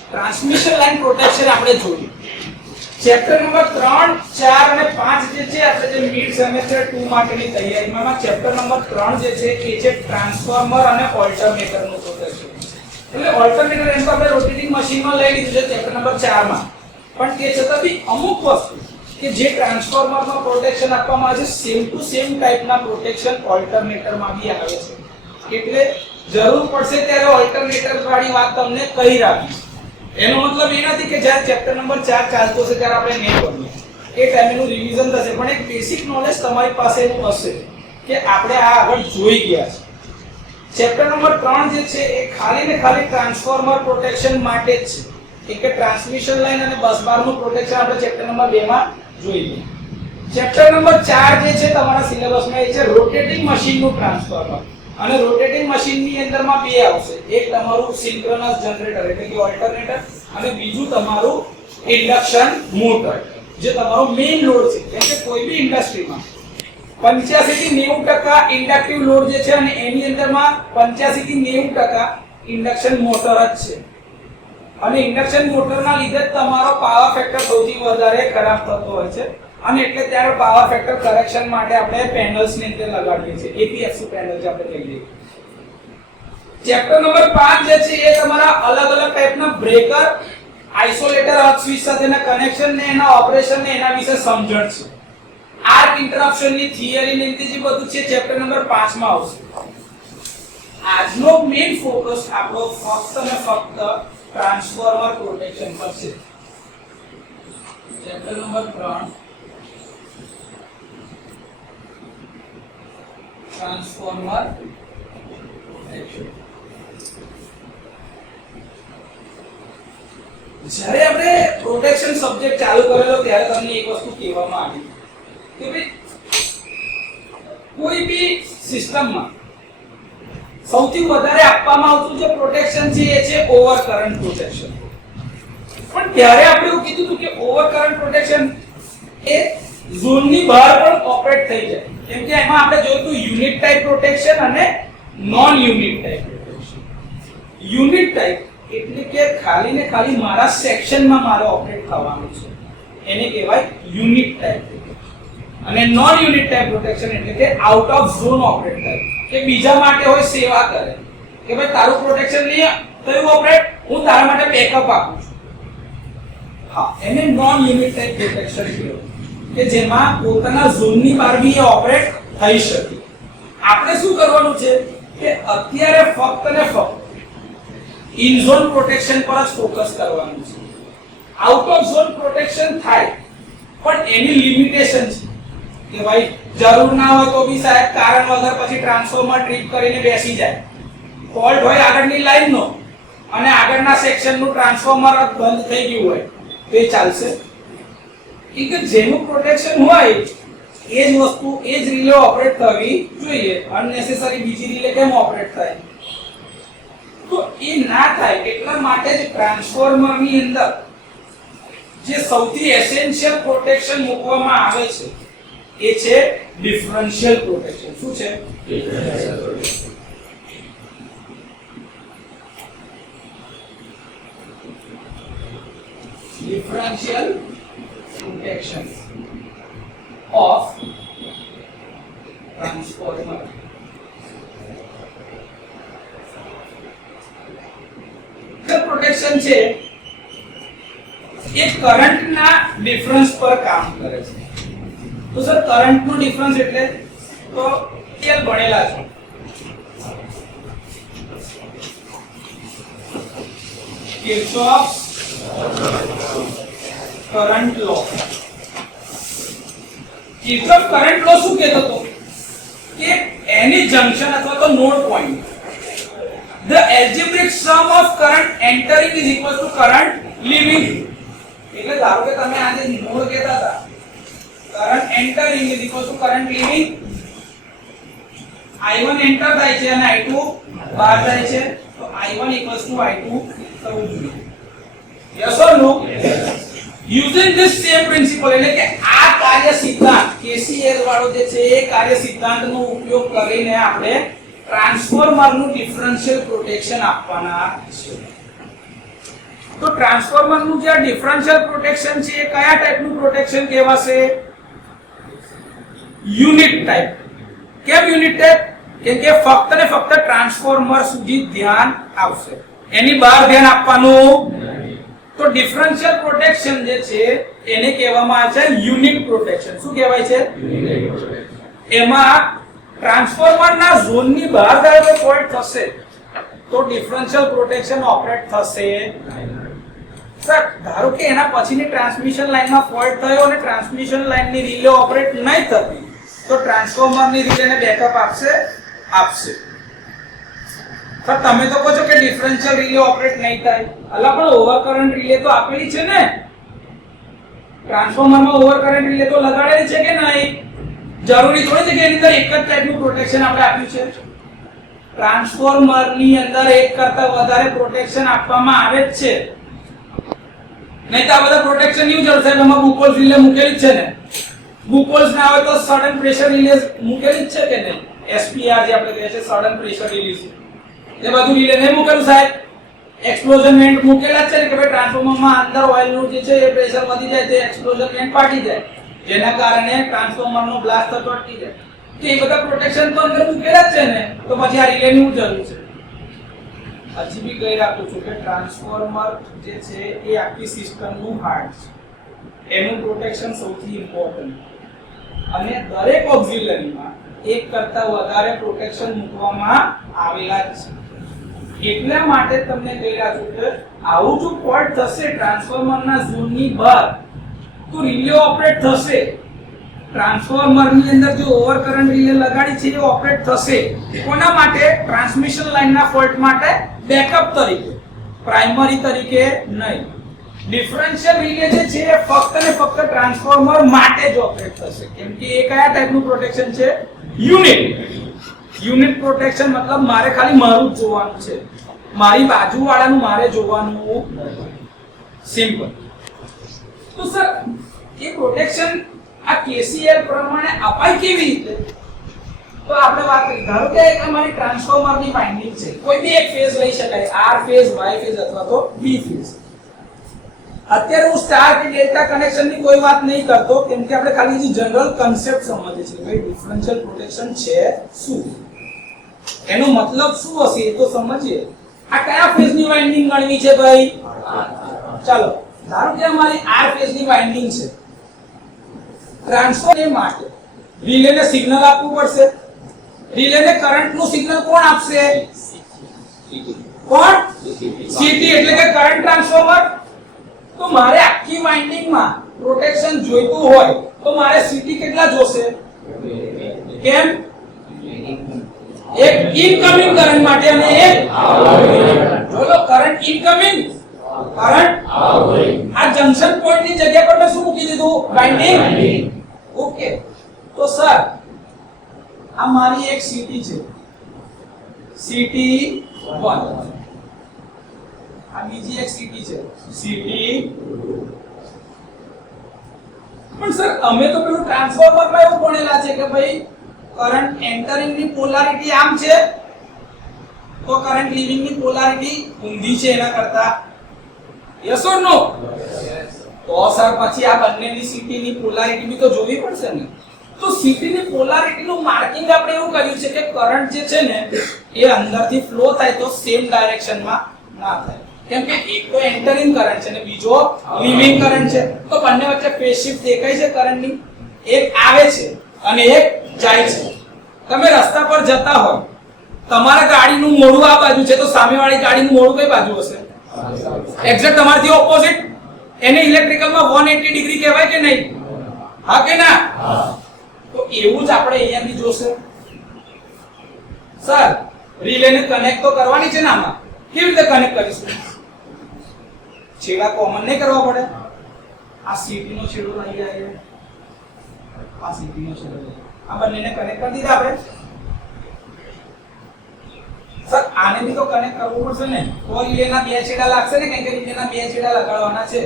Transmission line protection આપણે જોયું. Chapter number 3, 4 અને 5 જે છે આપણે જે મિડ સેમેસ્ટર 2 માટેની તૈયારીમાં ચેપ્ટર નંબર 3 જે છે એ છે ટ્રાન્સફોર્મર અને ઓલ્ટરનેટર નું પ્રોટેક્શન. એટલે ઓલ્ટરનેટર એમ તો આપણે રોટેટિંગ મશીનમાં લઈ લીધું છે ચેપ્ટર નંબર 4 માં. પણ તે છતાં બી અમુક વસ્તુ કે જે ટ્રાન્સફોર્મરમાં પ્રોટેક્શન આપવામાં આવે છે સેમ ટુ સેમ ટાઈપના પ્રોટેક્શન ઓલ્ટરનેટરમાં બી આવે છે. એટલે જરૂર પડશે ત્યારે ઓલ્ટરનેટર વાળી વાત તમને કહી રાખીશ. એનો મતલબ એ નથી કે જ્યારે ચેપ્ટર નંબર 4 ચાલતો હશે ત્યારે આપણે નહીં ભણીએ. એ ટાઈમેનું રિવિઝન થશે, પણ એક બેસિક નોલેજ તમારી પાસે એનું હશે કે આપણે આ આગળ જોઈ ગયા છે. ચેપ્ટર નંબર 3 જે છે એ ખાલી ને ખાલી ટ્રાન્સફોર્મર પ્રોટેક્શન માટે જ છે. કે ટ્રાન્સમિશન લાઇન અને બસ બાર નું પ્રોટેક્શન આપણે ચેપ્ટર નંબર 2 માં જોઈ ગયા. ચેપ્ટર નંબર 4 જે છે તમારા સિલેબસમાં એ છે રોટેટિંગ મશીન નું ટ્રાન્સફોર્મર. અને રોટેટિંગ મશીન ની અંદરમાં બે આવશે. એક તમારું સિન્ક્રોનસ જનરેટર એટલે કે ઓલ્ટરનેટર અને બીજું તમારું ઇન્ડક્શન મોટર જે તમારો મેઇન લોડ છે. એટલે કે કોઈ બી ઇન્ડસ્ટ્રીમાં 85 થી 90% ઇન્ડક્ટિવ લોડ જે છે અને એની અંદરમાં 85 થી 90% ઇન્ડક્શન મોટર જ છે. અને ઇન્ડક્શન મોટરના લીધે જ તમારો પાવર ફેક્ટર સૌથી વધારે ખરાબ થતો હોય છે. અને એટલે ત્યારે પાવર ફેક્ટર કરેક્શન માટે આપણે પેનલ્સ ની અંદર લગાડીએ છીએ. એપીએફસી પેનલ જે આપણે કહીએ. ચેપ્ટર નંબર 5 જે છે એ તમારા અલગ અલગ ટાઈપના બ્રેકર, આઇસોલેટર, અર્થ સ્વિચ સાથેના કનેક્શન ને એના ઓપરેશન ને એના વિશે સમજણ છે. આર્ક ઇન્ટરપ્શન ની થિયરી ને જે બધું છે ચેપ્ટર નંબર 5 માં આવશે. આજનો મેઇન ફોકસ આપણો ફક્ત અને ફક્ત ટ્રાન્સફોર્મર પ્રોટેક્શન પર છે. Chapter number 3 transformer protection. જ્યારે આપણે પ્રોટેક્શન સબ્જેક્ટ ચાલુ કરેલો ત્યારે તમને એક વસ્તુ કહેવામાં આવી કે ભાઈ કોઈ બી સિસ્ટમમાં સૌથી વધારે આપવામાં આવતું જે પ્રોટેક્શન છે એ છે ઓવર કરંટ પ્રોટેક્શન. પણ ત્યારે આપણે એવું કીધું હતું કે ઓવર કરંટ પ્રોટેક્શન એ ઝોનની બહાર પણ ઓપરેટ થઈ જાય. કેમ કે એમાં આપણે જોયું હતું યુનિટ ટાઈપ પ્રોટેક્શન અને non unit type protection. Unit type એટલે કે ખાલી ને ખાલી મારા સેક્શનમાં મારે ઓપરેટ થવાનું છે એને કહેવાય યુનિટ ટાઈપ. અને નોન યુનિટ ટાઈપ પ્રોટેક્શન એટલે કે આઉટ ઓફ ઝોન ઓપરેટ થાય કે બીજા માટે હોય સેવા કરે કે ભાઈ તારું પ્રોટેક્શન નહીં થયું ઓપરેટ, હું તારા માટે બેકઅપ આપું છું. હા, એને નોન યુનિટ ટાઈપ પ્રોટેક્શન કહેવાય કે જેમાં પોતાના ઝોનની બહાર બી ઓપરેટ થઈ શકે. આપણે શું કરવાનું છે કે અત્યારે ફક્ત ને ફક્ત ઇન ઝોન પ્રોટેક્શન પર જ ફોકસ કરવાનું છે. આઉટ ઓફ ઝોન પ્રોટેક્શન થાય પણ એની લિમિટેશન છે કે ભાઈ જરૂર ના હોય તો બી સાહેબ કારણ વગર પછી ટ્રાન્સફોર્મર ટ્રીપ કરીને બેસી જાય. ફોલ્ટ હોય આગળની લાઈનનો અને આગળના સેક્શનનું ટ્રાન્સફોર્મર બંધ થઈ ગયું હોય તો એ ચાલશે. કે જેનું પ્રોટેક્શન હોય એ જ વસ્તુ એ જ રિલે ઓપરેટ થવી જોઈએ. અનનેસેસરી બીજી રિલે કેમ ઓપરેટ થાય? તો એ ના થાય એટલા માટે જ ટ્રાન્સફોર્મર ની અંદર જે સૌથી એસેન્શિયલ પ્રોટેક્શન મૂકવામાં આવે છે એ છે ડિફરન્શિયલ પ્રોટેક્શન. શું છે? Differential protection. Differential protection of transformer. The protection છે એ કરંટ ના ડિફરન્સ પર કામ કરે છે. તો સર કરંટ નો ડિફરન્સ એટલે તો એ ભણેલા છે. કિર્ચોફ કરંટ લો. કિર્ચોફ કરંટ લો શું કહેતો હતો કે એની જંક્શન અથવા તો node point the algebraic sum of current entering is equal to current leaving. એટલે ધારો કે તમે આજે નોડ કહેતા હતા current entering is equal to current leaving. I1 enter થાય છે અને I2 બહાર જાય છે તો I1 equals to I2 થવું જોઈએ. Yes or no? Using this same principle એટલે કે આ કાર્ય સિદ્ધાંત KCL વાળો જે છે એ કાર્ય સિદ્ધાંતનો ઉપયોગ કરીને આપણે ટ્રાન્સફોર્મર નું ડિફરન્શિયલ પ્રોટેક્શન આપવાના છે. તો ટ્રાન્સફોર્મર નું જે ડિફરન્શિયલ પ્રોટેક્શન છે એ કયા ટાઈપનું પ્રોટેક્શન કહેવાશે? Unit type. કેમ યુનિટ ટાઈપ? કેમ કે ફક્ત ને ફક્ત ટ્રાન્સફોર્મર સુધી ધ્યાન આવશે, એની બહાર ધ્યાન આપવાનું. તો ડિફરન્શિયલ પ્રોટેક્શન જે છે એને કહેવામાં આવે છે યુનિટ પ્રોટેક્શન. શું કહેવાય છે? એમાં ટ્રાન્સફોર્મરના ઝોનની બહાર ધારો ફોલ્ટ થશે તો ડિફરન્શિયલ પ્રોટેક્શન ઓપરેટ થશે. સર ધારો કે એના પછીની ટ્રાન્સમિશન લાઇનમાં ફોલ્ટ થયો અને ટ્રાન્સમિશન લાઇનની રિલે ઓપરેટ નહીં થતી તો ટ્રાન્સફોર્મરની રિલેને બેકઅપ આપશે. સર તમે તો કહો છો કે ડિફરન્શિયલ રિલે ઓપરેટ નહીં થાય, અલા પણ ઓવરકરન્ટ રિલે તો આપેલી છે ને, ટ્રાન્સફોર્મરમાં ઓવરકરન્ટ રિલે તો લગાડેલી છે કે નહીં? જરૂરી થોડી છે કે એની અંદર એક જ ટાઈપનું પ્રોટેક્શન આપણે આપ્યું છે. ટ્રાન્સફોર્મરની અંદર એક કરતા વધારે પ્રોટેક્શન આપવામાં આવે જ છે, નહીં તો આ બધા પ્રોટેક્શન યુઝ કરશે. એમાં બુકોલ્સ રિલે મૂકેલી જ છે ને, બુકોલ્સ ના હોય તો સડન પ્રેશર રિલે મૂકેલી જ છે કે નહીં? એસપીઆર જે આપણે કહે છે સડન પ્રેશર રિલીઝ, એ બધું રિલે નહીં મૂકેલું સાહેબ? એક્સપ્લોઝન વેન્ટ મૂકેલા છે ને કે ભાઈ ટ્રાન્સફોર્મરમાં અંદર ઓઇલનું જે છે એ પ્રેશર વધી જાય તો એક્સપ્લોઝન વેન્ટ ફાટી જાય, જેના કારણે ટ્રાન્સફોર્મરનો બ્લાસ્ટ થતો અટકી જાય. તો એ બધા પ્રોટેક્શન તો અંદર મૂકેલા જ છે ને, તો પછી આ રિલેની શું જરૂર છે? હજી બી કહી રાખું છું કે ટ્રાન્સફોર્મર જે છે એ આખી સિસ્ટમનું હાર્ટ છે, એનું પ્રોટેક્શન સૌથી ઇમ્પોર્ટન્ટ. અને દરેક ઓક્સિલરીમાં એક કરતા વધારે પ્રોટેક્શન મૂકવામાં આવેલા છે. એટલા માટે તમને કહી રહ્યા છું કે આવું જો ફોલ્ટ થશે ટ્રાન્સફોર્મરના ઝોનની બહાર તો રિલે ઓપરેટ થશે. ટ્રાન્સફોર્મરની અંદર જે ઓવરકરન્ટ રિલે લગાડી છે એ ઓપરેટ થશે. કોના માટે? ટ્રાન્સમિશન લાઇનના ફોલ્ટ માટે, બેકઅપ તરીકે, પ્રાઇમરી તરીકે નહીં. ડિફરન્શિયલ રિલે જે છે એ ફક્ત ને ફક્ત ટ્રાન્સફોર્મર માટે જ ઓપરેટ થશે, કેમ કે એ કયા ટાઈપનું પ્રોટેક્શન છે? યુનિટ. યુનિટ પ્રોટેક્શન મતલબ મારે ખાલી મારું જ જોવાનું છે, મારી બાજુવાળાનું મારે જોવાનું. સિમ્પલ. તો સર એ પ્રોટેક્શન આ કેસીએલ પ્રમાણે અપાય કેવી રીતે? તો આપણે વાત કરી, ધારો કે એક અમારી ટ્રાન્સફોર્મરની વાઇન્ડિંગ છે, કોઈ બી એક ફેઝ લઈ શકાય, આર ફેઝ, વાય ફેઝ અથવા તો બી ફેઝ. અત્યારે હું સ્ટાર કે ડેલ્ટા કનેક્શનની કોઈ વાત નહીં કરતો, કેમ કે આપણે ખાલી જે જનરલ કન્સેપ્ટ સમજીએ છીએ કે ડિફરન્શિયલ પ્રોટેક્શન છે શું, એનો મતલબ શું હશે એ તો સમજીએ. આ કયા ફેઝની વાઇન્ડિંગ ગણવી છે ભાઈ? ચાલો ધારો કે અમારી આર ફેઝની વાઇન્ડિંગ છે. ટ્રાન્સફર માટે રિલેને સિગ્નલ આપવું પડશે. રિલેને કરંટનું સિગ્નલ કોણ આપશે? કોણ? સીટી એટલે કે કરંટ ટ્રાન્સફોર્મર. તો મારે આખી વાઇન્ડિંગમાં પ્રોટેક્શન જોઈતું હોય તો મારે સીટી કેટલા જોશે? કેમ? એક ઇનકમિંગ કરંટ માટે અને એક જોલો કરંટ ઇનકમિંગ, કરંટ આ જંકશન પોઈન્ટ ની જગ્યા પર મેં શું મૂકી દીધું? વાઇન્ડિંગ. ઓકે. તો સર આ મારી એક સીટી છે, સીટી 1. આ બીજી એક સીટી છે, સીટી. પણ સર અમે તો પેલું ટ્રાન્સફોર્મરમાં એવું ભણેલા છે કે ભાઈ કરંટ એન્ટરિંગ ની પોલારિટી આમ છે તો કરંટ લીવિંગ ની પોલારિટી ઊંધી છે એના કરતા. યસ ઓર નો? તો સર પછી આ બંનેની સીટી ની પોલારિટી બી તો જોવી પડશે ને. તો સીટી ની પોલારિટી નું માર્કિંગ આપણે એવું કર્યું છે કે કરંટ જે છે ને એ અંદરથી ફ્લો થાય તો સેમ ડાયરેક્શનમાં ના થાય, કેમ કે એક તો એન્ટરિંગ કરંટ છે ને બીજો લીવિંગ કરંટ છે. તો બંને વચ્ચે ફેઝ શિફ્ટ દેખાય છે કરંટની, એક આવે છે અને એક જાય છે. તમે રસ્તા પર જતા હોય, તમારા ગાડીનું મોઢું આ બાજુ છે તો સામેવાળી ગાડીનું મોઢું કઈ બાજુ હશે? એક્ઝેક્ટ તમારથી ઓપોઝિટ. એને ઇલેક્ટ્રિકલમાં 180 ડિગ્રી કહેવાય કે નહીં? હા કે ના? તો એવું જ આપણે અહીંયા બી જોશે. સર રિલેને કનેક્ટ તો કરવાની છે ને, આમાં કેવી રીતે કનેક્ટ કરીશું? છેડા કોમન નહીં કરવા પડે. આ સીટી નો છેડો લઈ જાય, આ સીટી નો છેડો, આ બંનેને કનેક્ટ કરી દીધા આપણે. સર આને બી તો કનેક્ટ કરવું પડશે ને, તો રિલેના બે છેડા લાગશે ને, કેમ કે રિલેના બે છેડા લગાડવાના છે.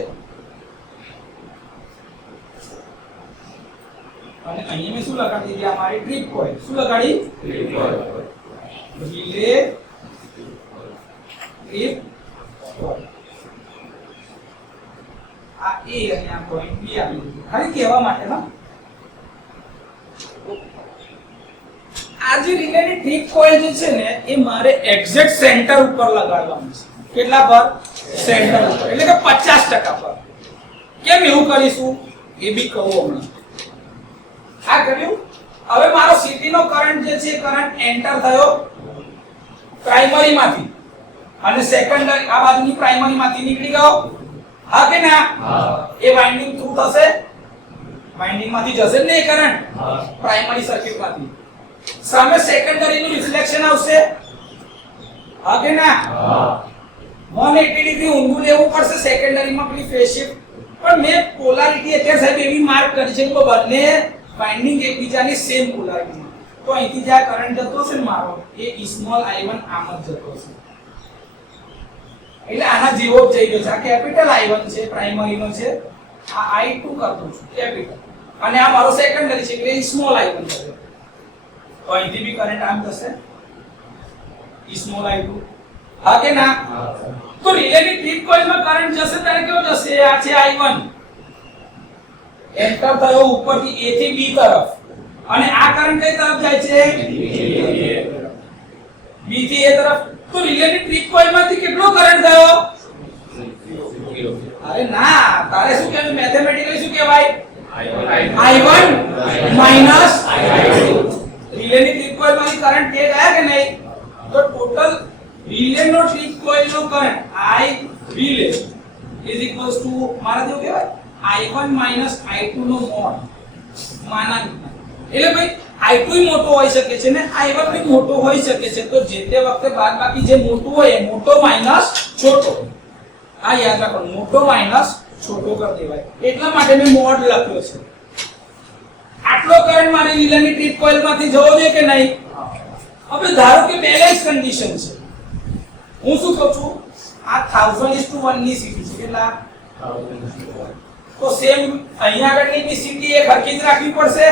અને અહીંયા મેં શું લગાડી દીધી? આ મારી ટ્રીપ કોઇલ. શું લગાડી? Trip coil. Relay trip coil. A અને આ પોઈન્ટ B આપી દીધું ખાલી કહેવા માટે ના આ જે રિલેની ટીપ કોઇલ જે છે ને એ મારે એક્ઝેક્ટ સેન્ટર ઉપર લગાડવાનું છે કેટલા પર સેન્ટર ઉપર એટલે કે 50% પર કેમ એવું કરીશું એ બી કહું હમણાં આ કર્યું હવે મારો સીટી નો કરંટ જે છે કરંટ એન્ટર થયો પ્રાઇમરી માંથી અને સેકન્ડરી આ બાજુની પ્રાઇમરી માંથી નીકળી ગયો હા કે ના એ વાઇન્ડિંગ થ્રુ થશે વાઇન્ડિંગ માંથી જશે ને એ કરંટ પ્રાઇમરી સર્કિટ માંથી સામે સેકન્ડરી નું રિફ્લેક્શન આવશે હા કે ના 180 ડિગ્રી ઊંધું લેવું પડશે સેકન્ડરી માં પેલી ફેઝ શિફ્ટ પણ મેં પોલારિટી અત્યારે સાહેબ એવી માર્ક કરી છે કે બંને વાઇન્ડિંગ એકબીજાની સેમ પોલારિટીમાં તો અહીંથી જે કરંટ જતો હશે ને મારો એ સ્મોલ i1 આમ જ જતો હશે એટલે આના જેવો જ જઈ ગયો છે આ કેપિટલ i1 છે પ્રાઇમરી નો છે આ i2 કરતો છું કેપિટલ અને આ મારો સેકન્ડરી છે એટલે સ્મોલ i1 છે તો અહીંથી બી કરંટ આમ જશે સ્મોલ i2 હા કે ના તો રિલેની ટીપ કોઇલમાં કરંટ જશે ત્યારે કેવો જશે આ છે i1 એન્ટર થયો ઉપરથી a થી b તરફ અને આ કરંટ કઈ તરફ જાય છે b થી a તરફ તો રિલેની ટીપ કોઇલમાંથી કેટલો કરંટ થયો અરે ના તારે શું કહેવું મેથેમેટિકલી શું કહેવાય i1 માઈનસ i2 રિલેની ટીપ કોઇલમાંથી કરંટ કે ગયા કે નહીં તો ટોટલ રિલે નો ટીપ કોઇલ નો current I relay is equals to મારા જેવું કહેવાય i1 i2 નો મોડ માના એટલે ભાઈ i2 મોટો હોઈ શકે છે ને i1 બી મોટો હોઈ શકે છે તો જે તે વખતે બાદબાકી જે મોટું હોય એ મોટો માઈનસ છોટો આ યાદ રાખો મોટો માઈનસ છોટો કરી દેવાય એટલા માટે મેં મોડ લખ્યો છે આટલો કરંટ મારે રિલેની ટીપ કોઇલમાંથી જવો જોઈએ કે નહીં હવે ધારો કે બેલેન્સ કન્ડિશન છે હું શું કહું છું આ 1000:1 ની સીટી છે કેટલા 1000:1 તો સેમ અહીંયા આગળની બી સીટી એક હરખી જ રાખવી પડશે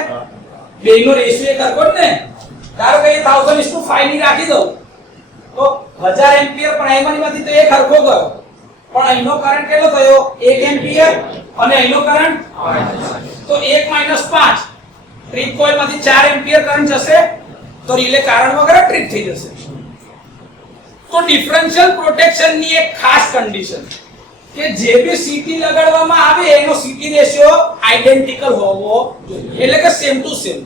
બેયનો રેશિયો એક હરખો જ ને ધારો કે 1000:5 ની રાખી દઉં તો 1000 એમ્પિયર પ્રાઇમરીમાંથી તો એક હરખો ગયો પણ અહીંનો કરંટ કેટલો થયો 1 એમ્પિયર અને અહીંનો કરંટ તો 1 - 5 ટ્રીપ કોઇલમાંથી 4 એમ્પિયર કરંટ જશે તો રિલે કારણ વગર ટ્રીપ થઈ જશે તો ડિફરન્શિયલ પ્રોટેક્શન ની એક ખાસ કન્ડિશન કે જે બી સીટી લગાડવામાં આવે એનો સીટી રેશિયો આઇડેન્ટિકલ હોવો જોઈએ એટલે કે સેમ ટુ સેમ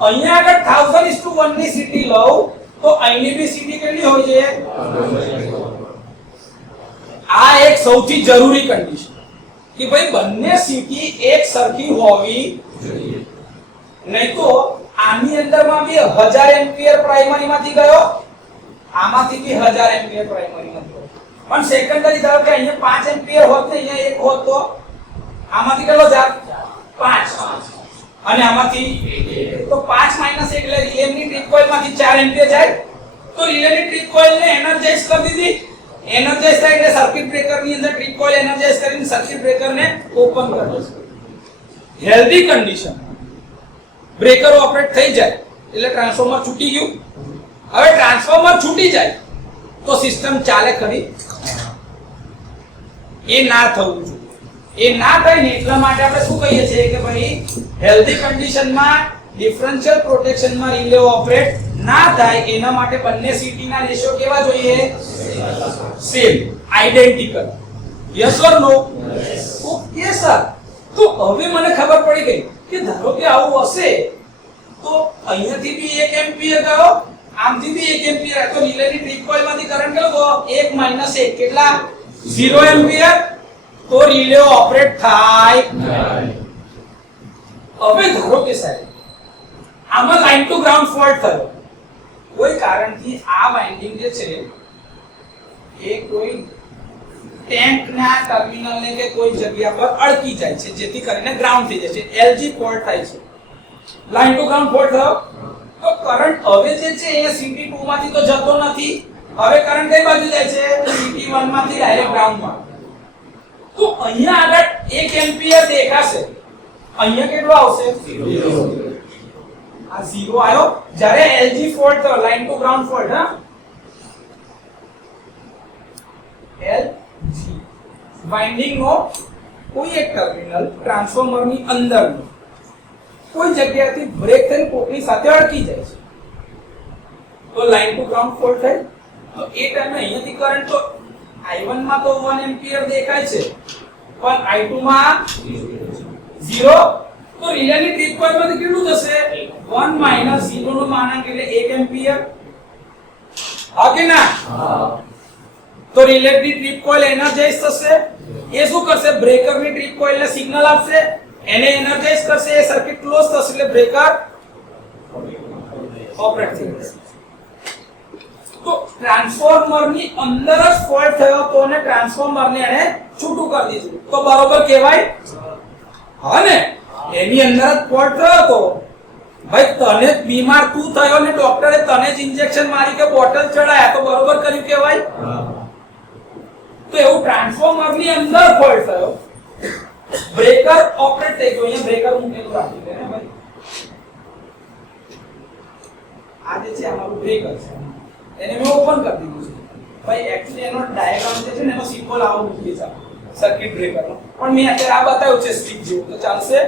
અહીંયા આગળ 1000:1 ની સીટી લઉં તો અહીંની બી સીટી કેટલી હોવી જોઈએ આ એક સૌથી જરૂરી કન્ડિશન કે ભાઈ બંને સીટી એક સરખી હોવી જોઈએ નહીં તો આની અંદરમાં બી 1000 એમ્પિયર પ્રાઇમરીમાંથી ગયો આમાંથી બી 1000 એમ્પિયર પ્રાઇમરીમાંથી ગયો પણ સેકન્ડરી ધારો કે અહીંયા 5 એમ્પિયર હોત ને અહીંયા 1 હોત તો આમાંથી કેટલો જાય 5 અને આમાંથી તો 5 - 1 એટલે રિલેની ટ્રીપ કોઇલમાંથી 4 એમ્પિયર જાય તો રિલેની ટ્રીપ કોઇલને એનર્જાઇઝ કરી દીધી એનર્જાઇઝ થાય એટલે સર્કિટ બ્રેકરની અંદર ટ્રીપ કોઇલ એનર્જાઇઝ કરીને સર્કિટ બ્રેકરને ઓપન કરી દેશે હેલ્ધી કન્ડિશન બ્રેકર ઓપરેટ થઈ જાય એટલે ટ્રાન્સફોર્મર છૂટી ગયું હવે ટ્રાન્સફોર્મર છૂટી જાય તો સિસ્ટમ ચાલે ખરી એ ના થવું જોઈએ એ ના થાય ને એટલા માટે આપણે શું કહીએ છીએ કે ભાઈ હેલ્ધી કન્ડિશનમાં ડિફરન્શિયલ પ્રોટેક્શનમાં રિલે ઓપરેટ ના થાય એના માટે બંને સીટી ના રેશિયો કેવા જોઈએ same identical yes or no okay sir તો હવે મને ખબર પડી ગઈ કે ધારો કે આવું હશે તો અહીંયાથી બી 1 એમ્પિયર ગયો આમથી બી 1 એમ્પિયર તો રિલેની ટ્રીપ કોઇલમાંથી કરંટ કેટલો ગયો 1 - 1 કેટલા 0 એમ્પિયર તો રિલે ઓપરેટ થાય હવે ધારો કે સાહેબ આમાં લાઈન ટુ ગ્રાઉન્ડ ફોલ્ટ થયો કોઈ કારણથી આ વાઇન્ડિંગ જે છે એ કોઈ ટેન્કના ટર્મિનલને કે કોઈ જગ્યા પર અડકી જાય છે જેથી કરીને ગ્રાઉન્ડ થઈ જાય છે એલજી ફોલ્ટ થાય છે લાઈન ટુ ગ્રાઉન્ડ ફોલ્ટ થયો તો કરંટ હવે જે છે એ સીટી 2 માંથી તો જતો નથી હવે કરંટ કઈ બાજુ જાય છે સીટી 1 માંથી ડાયરેક્ટ ગ્રાઉન્ડમાં તો અહીંયા આગળ 1 એમ્પિયર દેખાશે અહીંયા કેટલો આવશે 0 આ 0 આવ્યો જ્યારે એલજી ફોલ્ટ થયો લાઈન ટુ ગ્રાઉન્ડ ફોલ્ટ હા એલજી વાઇન્ડિંગ નો કોઈ એક ટર્મિનલ ટ્રાન્સફોર્મરની અંદરનું કોઈ જગ્યાએથી બ્રેક થઈને કોકની સાથે અડકી જાય છે તો લાઈન ટુ ગ્રાઉન્ડ ફોલ્ટ થાય તો એ ટાઈમે અહીંયાથી કરંટ તો I1 માં તો 1 એમ્પિયર દેખાય છે પણ I2 માં 0 તો રિલેની ટ્રીપ કોઇલમાંથી કેટલું જશે 1 - 0 નું માનાંક એટલે 1 એમ્પિયર હા કે ના તો રિલેની ટ્રીપ કોઇલ એનર્જાઇઝ થશે એ શું કરશે બ્રેકરની ટ્રીપ કોઇલને સિગ્નલ આપશે એને એનર્જાઇઝ કરશે એ સર્કિટ ક્લોઝ થશે એટલે બ્રેકર ઓપરેટ થઈ જશે તો ટ્રાન્સફોર્મરની અંદર જ ફોલ્ટ થયો તો ને ટ્રાન્સફોર્મરને એને છૂટું કરી દીધું તો બરોબર કહેવાય હા ને એની અંદર જ ફોલ્ટ થયો તો ભાઈ તને બીમાર તું થયો ને ડોક્ટરે તને જ ઇન્જેક્શન મારી કે બોટલ ચડાયા તો બરોબર કર્યું કહેવાય તો એવું ટ્રાન્સફોર્મરની અંદર ફોલ્ટ થયો બ્રેકર ઓપરેટ થઈ ગયો અહીંયા બ્રેકર મૂકેલું રાખી દે ને ભાઈ આ જે છે અમારું બ્રેકર છે એને મેં ઓપન કરી દીધું છે ભાઈ એક્ચ્યુઅલી એનો ડાયાગ્રામ જે છે ને એનો સિમ્બોલ આવો મૂકીએ છે સર્કિટ બ્રેકરનો પણ મેં અત્યારે આ બતાવ્યું છે સ્વિચ જેવું તો ચાલશે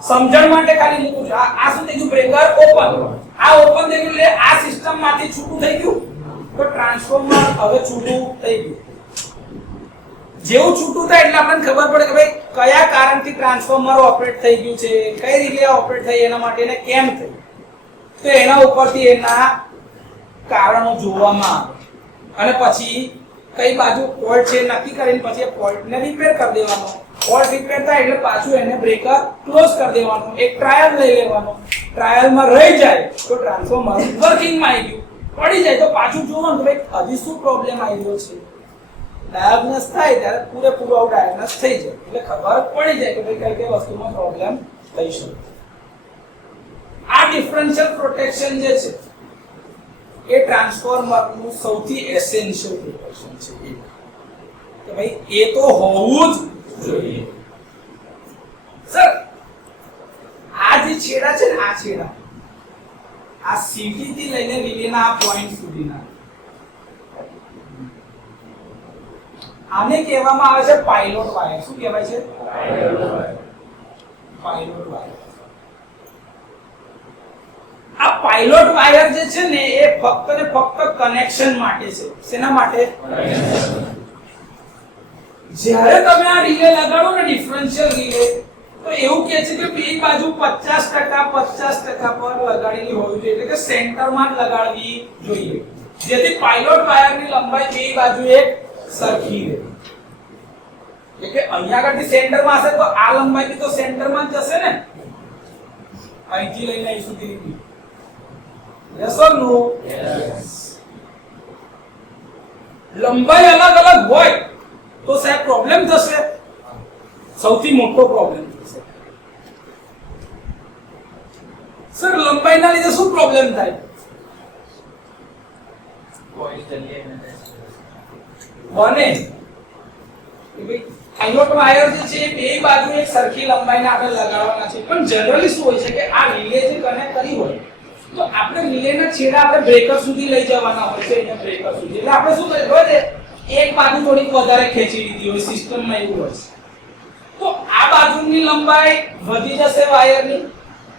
સમજણ માટે ખાલી મૂકું છું આ શું થઈ ગયું બ્રેકર ઓપન આ ઓપન થઈ ગયું એટલે આ સિસ્ટમ માંથી છૂટું થઈ ગયું તો ટ્રાન્સફોર્મર હવે છૂટું થઈ ગયું જેવું છૂટું થાય એટલે આપણને ખબર પડે કે ભાઈ કયા કારણથી ટ્રાન્સફોર્મર ઓપરેટ થઈ ગયું છે કઈ રીતે ઓપરેટ થઈ એના માટે એને કેમ થયું તો એના ઉપરથી એના કારણો જોવામાં આવે અને પછી કઈ બાજુ ફોલ્ટ છે નક્કી કરીને પછી ફોલ્ટને રિપેર કરી દેવાનો ફોલ્ટ રિપેર થાય એટલે પાછું એને બ્રેકર ક્લોઝ કરી દેવાનું એક ટ્રાયલ લઈ લેવાનો ટ્રાયલમાં રહી જાય તો ટ્રાન્સફોર્મર વર્કિંગમાં આવી ગયું પડી જાય તો પાછું જોવાનું કે ભાઈ હજી શું પ્રોબ્લેમ આવ્યો છે ડાયગ્નોસ થાય ત્યારે પૂરેપૂરું આવું ડાયગ્નોસ થઈ જાય એટલે ખબર પડી જાય કે ભાઈ કઈ કઈ વસ્તુમાં પ્રોબ્લેમ થઈ શકે આ ડિફરન્શિયલ પ્રોટેક્શન જે છે એ ટ્રાન્સફોર્મરનું સૌથી એસેન્શિયલ પ્રોટેક્શન છે કે ભાઈ એ તો હોવું જ જોઈએ સર આ જે છેડા છે ને આ છેડા આ સીટી થી લઈને રિલેના આ પોઈન્ટ સુધીના આને કહેવામાં આવે છે પાયલોટ વાયર શું કહેવાય છે પાયલોટ વાયર આ પાયલોટ વાયર જે છે ને એ ફક્ત ને ફક્ત કનેક્શન માટે છે શેના માટે જ્યારે તમે આ રિલે લગાડો ને ડિફરન્શિયલ રિલે તો એવું કહે છે કે બે બાજુ 50% પર લગાડેલી હોવી જોઈએ એટલે કે સેન્ટરમાં જ લગાડવી જોઈએ જેથી પાયલોટ વાયરની લંબાઈ બે બાજુ એક સરખી રહે એટલે કે અહીંયા આગળથી સેન્ટરમાં હશે તો આ લંબાઈ બી તો સેન્ટરમાં જ જશે ને અહીંથી લઈને અહીં સુધી યસ ઓર નો યસ લંબાઈ અલગ અલગ હોય તો સાહેબ પ્રોબ્લેમ થશે સૌથી મોટો પ્રોબ્લેમ થશે સર લંબાઈના લીધે શું પ્રોબ્લેમ થાય બને પાયલોટ વાયર જે છે બે બાજુ એક સરખી લંબાઈના આપણે લગાડવાના છે પણ જનરલી શું હોય છે કે આ રિલે જે કનેક્ટ કરી હોય તો આપણે રિલેના છેડા આપણે બ્રેકર સુધી લઈ જવાના હોય છે અહીંયા બ્રેકર સુધી એટલે આપણે શું કરીએ ખબર છે એક બાજુ થોડીક વધારે ખેંચી લીધી હોય સિસ્ટમમાં એવું હોય તો આ બાજુની લંબાઈ વધી જશે વાયરની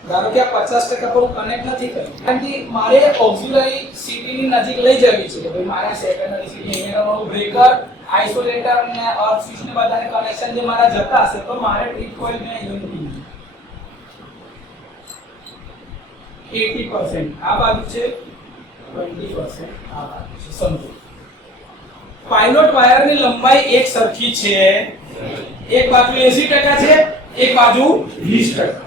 ધારો કે આ 50% પર હું કનેક્ટ નથી કર્યું કારણ કે મારે ઓક્ઝિલરી સીટીની નજીક લઈ જવી છે કે ભાઈ મારા સેકન્ડરી સીટી અહીંયા મારું બ્રેકર આઇસોલેટર અને અર્થ સ્વિચ ને બધાને કનેક્શન જે મારા જતા હશે તો મારે ટ્રીપ કોઇલ ને યુનિટી 80% આ બાજુ છે 20% આ બાજુ છે સમજો પાયલોટ વાયરની લંબાઈ એક સરખી છે એક બાજુ 80% છે એક બાજુ 20%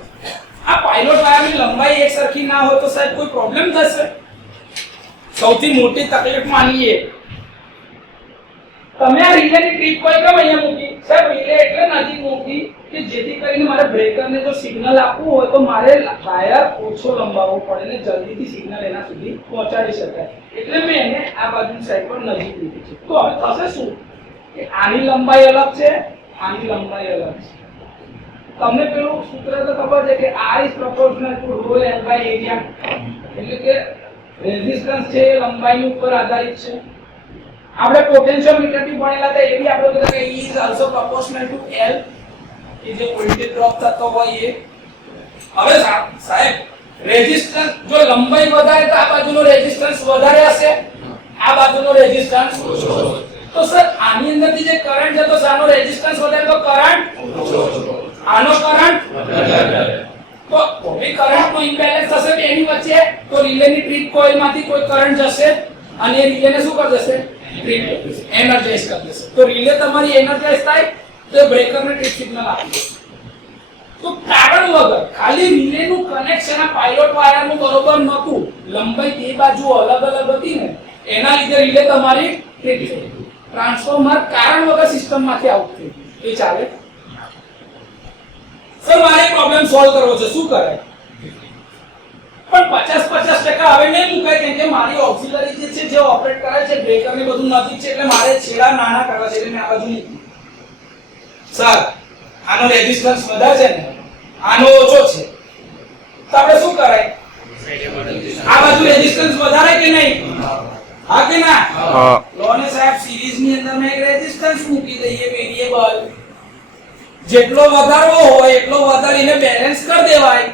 આ પાયલોટ વાયરની લંબાઈ એક સરખી ના હોય તો સાહેબ કોઈ પ્રોબ્લેમ થશે સૌથી મોટી તકલીફ માનીએ તમે આ રિલેની ટ્રીપ કોઇલ કેમ અહીંયા મૂકી સાહેબ રિલે એટલે નજીક મૂકી કે જેથી કરીને મારે બ્રેકરને જો સિગ્નલ આપવું હોય તો મારે વાયર ઓછો લંબાવવો પડે ને જલ્દીથી સિગ્નલ એના સુધી પહોંચાડી શકાય એટલે મેં એને આ બાજુની સાઈડ પર નજીક લીધી છે તો હવે થશે શું કે આની લંબાઈ અલગ છે આની લંબાઈ અલગ છે તમને પેલું સૂત્ર તો ખબર છે કે R is proportional to rho L by area એટલે કે રેઝિસ્ટન્સ છે એ લંબાઈની ઉપર આધારિત છે આપણે પોટેન્શિયોમીટર થી ભણેલા હતા એ બી આપણે કીધું કે E is also proportional to L કે જે વોલ્ટેજ ડ્રોપ થતો હોય એ. હવે સાહેબ રેઝિસ્ટન્સ જો લંબાઈ વધારે તો આ બાજુનો રેઝિસ્ટન્સ વધારે હશે, આ બાજુનો રેઝિસ્ટન્સ ઓછો હશે. તો સર આની અંદરથી જે કરંટ જતો સાનો રેઝિસ્ટન્સ વધારે તો કરંટ ઓછો, આનો કરંટ વધારે. તો કોઈ કરંટનો ઇમ્બેલેન્સ થશે એની વચ્ચે, તો રિલેની ટ્રીપ કોઇલમાંથી કોઈ કરંટ જશે અને એ રિલેને શું કરી દેશે? એનર્જાઇઝ કરી દેશે. તો રિલે તમારી એનર્જાઇઝ થાય તો બ્રેકરને ટ્રીપ સિગ્નલ આપી દેશે. તો કારણ વગર ખાલી રિલેનું કનેક્શન આ પાયલોટ વાયરનું બરોબર નહોતું, લંબાઈ બે બાજુ અલગ અલગ હતી ને એના લીધે રિલે તમારી ટ્રીપ થઈ. ટ્રાન્સફોર્મર કારણ વગર સિસ્ટમમાંથી આઉટ થઈ ગયું. એ ચાલે? સર મારે પ્રોબ્લેમ સોલ્વ કરવો છે, શું કરાય? પણ 50-50% હવે નહીં મુકાય, કેમ કે મારી ઓક્સિલરી જે છે જે ઓપરેટ કરે છે બ્રેકર ને બધું નજીક છે, એટલે મારે છેડા નાના કરવા છે, એટલે મેં આ બાજુ મૂકી. સર આનો રેઝિસ્ટન્સ વધારે છે ને, આનો ઓછો છે, તો આપણે શું કરાય? આ બાજુ રેઝિસ્ટન્સ વધારે કે નહીં? હા કે ના? લો ને સાહેબ, સિરીઝ ની અંદર મેં એક રેઝિસ્ટન્સ મૂકી દઈએ વેરીએબલ, જેટલો વધારવો હોય એટલો વધારીને બેલેન્સ કરી દેવાય.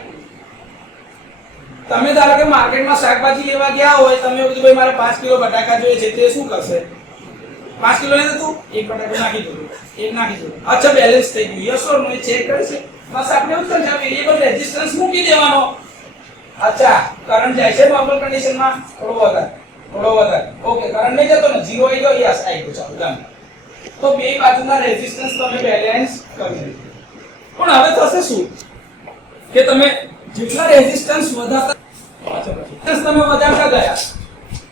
તમે ધારો કે માર્કેટમાં શાકભાજી લેવા ગયા હોય, તમે કીધું ભાઈ મારે 5 કિલો બટાકા જોઈએ છે, તે શું કરશે? 5 કિલો લેતો તું એક બટાકો નાખી દો, એક નાખી દો, અચ્છા બેલેન્સ થઈ ગયું, yes or no A check કરશે. બસ આપણે એવું કરશે, વેરીએબલ રેઝિસ્ટન્સ મૂકી દેવાનો. અચ્છા કરંટ જાય છે નોર્મલ કન્ડિશનમાં થોડો વધારે, ઓકે કરંટ નહીં જતો ને, 0 આવી ગયો, યસ આવી ગયો, ચાલો ડન. તો બે બાજુના રેઝિસ્ટન્સ તમે બેલેન્સ કરી દો. પણ હવે થશે શું કે તમે જેટલા રેઝિસ્ટન્સ વધારતા ગયા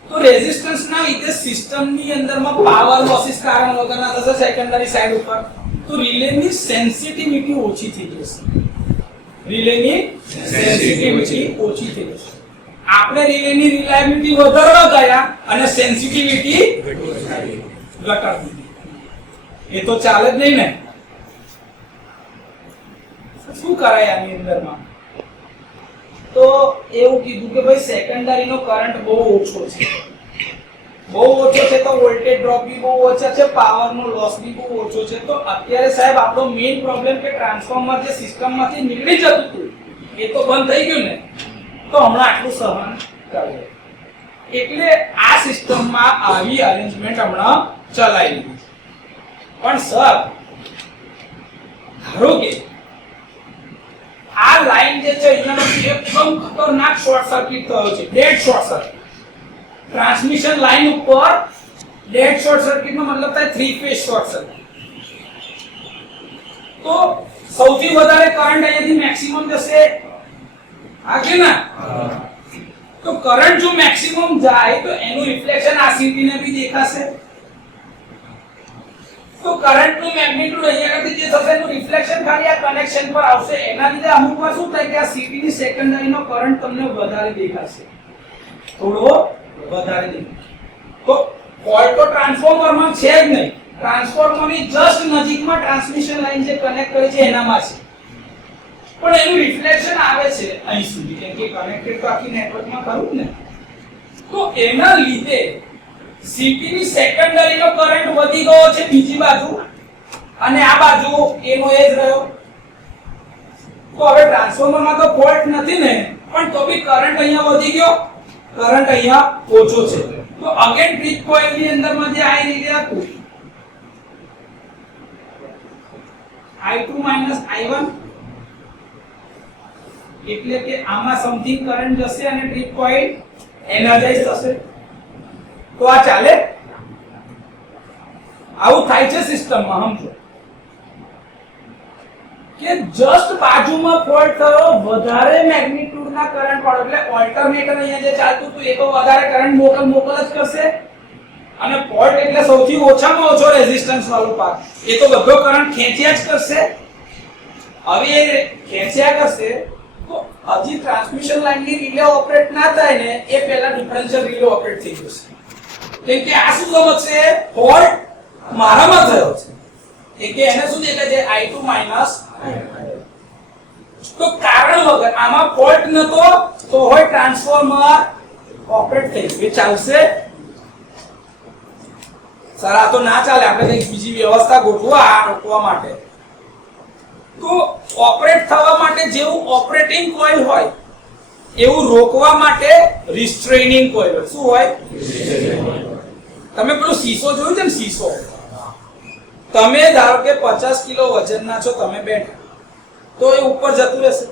તો રેઝિસ્ટન્સના લીધે સિસ્ટમની અંદરમાં પાવર લોસીસ કારણ વગરના થશે સેકન્ડરી સાઈડ ઉપર. તો રિલેની સેન્સિટિવિટી ઓછી થઈ જશે, આપણે રિલેની રિલાયબિલિટી વધારવા ગયા અને સેન્સિટિવિટી ઘટાડી દીધી. એ તો ચાલે જ નહીં ને. શું કરાય આની અંદરમાં? તો એવું કીધું કે ભાઈ સેકન્ડરી નો કરંટ બહુ ઓછો છે, તો વોલ્ટેજ ડ્રોપ બી બહુ ઓછા છે, પાવર નો લોસ બી બહુ ઓછો છે. તો અત્યારે સાહેબ આપણો મેઇન પ્રોબ્લેમ કે ટ્રાન્સફોર્મર જે સિસ્ટમમાંથી નીકળી જતું હતું એ તો બંધ થઈ ગયું ને, તો હમણાં આટલું સહન કરે. એટલે આ સિસ્ટમમાં આવી અરેન્જમેન્ટ હમણાં ચલાવી લીધી. પણ સર ધારો કે આ લાઈન જે છે અહીંયાનો એકદમ ખતરનાક શોર્ટ સર્કિટ થયો છે, dead short circuit. Transmission line ઉપર ડેડ શોર્ટ સર્કિટ નો મતલબ થાય 3 ફેઝ શોર્ટ સર્કિટ. તો સૌથી વધારે કરંટ અહીંયાથી મેક્સિમમ જશે, હા કે ના? તો કરંટ જો મેક્સિમમ જાય તો એનું રિફ્લેક્શન આ સીટી ને બી દેખાશે. તો કરંટ નું મેગ્નીટ્યુડ અહીંયાથી જે થશે એનું રિફ્લેક્શન ખાલી આ કનેક્શન પર આવશે. એના લીધે અમુક વાર શું થાય કે આ સીટી ની સેકન્ડરી નો કરંટ તમને વધારે દેખાશે, થોડો વધારે દેખાશે. તો ફોલ્ટ તો ટ્રાન્સફોર્મરમાં છે જ નહીં, ટ્રાન્સફોર્મરની જસ્ટ નજીકમાં ટ્રાન્સમિશન લાઈન જે કનેક્ટ કરી છે એનામાં છે, પણ એનું રિફ્લેક્શન આવે છે અહીં સુધી, કેમ કે કનેક્ટેડ તો આખી નેટવર્કમાં ખરું ને. તો એના લીધે સીટી ની સેકન્ડરી નો કરંટ વધી ગયો છે બીજી બાજુ, અને આ બાજુ એનો એ જ રહ્યો. તો હવે ટ્રાન્સફોર્મરમાં તો ફોલ્ટ નથી ને, પણ તો બી કરંટ અહીંયા વધી ગયો, કરંટ અહીંયા ઓછો છે. તો અગેન ટ્રીપ કોઇલ ની અંદરમાં જે આઈ રિલે હતું I2 I1, એટલે કે આમાં સમથિંગ કરંટ જશે અને ટ્રીપ કોઇલ એનર્જાઇઝ થશે. તો આ ચાલે? આવું થાય છે સિસ્ટમમાં. સમજો કે જસ્ટ બાજુમાં ફોલ્ટ થયો, વધારે મેગ્નીટ્યુડના કરંટ વાળો, એટલે ઓલ્ટરનેટર અહીંયા જે ચાલતું હતું એ તો વધારે કરંટ મોકલ જ કરશે, અને ફોલ્ટ એટલે સૌથી ઓછામાં ઓછો રેઝિસ્ટન્સ વાળો પાર્ટ, એ તો બધો કરંટ ખેંચ્યા જ કરશે. હવે એ ખેંચ્યા કરશે તો હજી ટ્રાન્સમિશન લાઈનની રિલે ઓપરેટ ના થાય ને એ પહેલા ડિફરન્શિયલ રિલે ઓપરેટ થઈ જશે. કેમ કે આ શું સમજશે? ફોલ્ટ મારામાં થયો છે, એટલે એને શું દેખાય છે? I2 I1. તો કારણ વગર આમાં ફોલ્ટ નતો તો હોય ટ્રાન્સફોર્મર ઓપરેટ થઈ ગયું, ચાલશે? સર આ તો ના ચાલે, આપણે કઈ બીજી વ્યવસ્થા ગોઠવો આ રોકવા માટે. તો ઓપરેટ થવા માટે જેવું ઓપરેટિંગ કોઇલ હોય એવું રોકવા માટે રિસ્ટ્રેનિંગ કોઇલ હોય. શું હોય? તમે પેલું શીશો જોયું છે ને, શીશો. તમે ધારો કે 50 કિલો વજનના છો, તમે બેઠા તો એ ઉપર જતું રહેશે.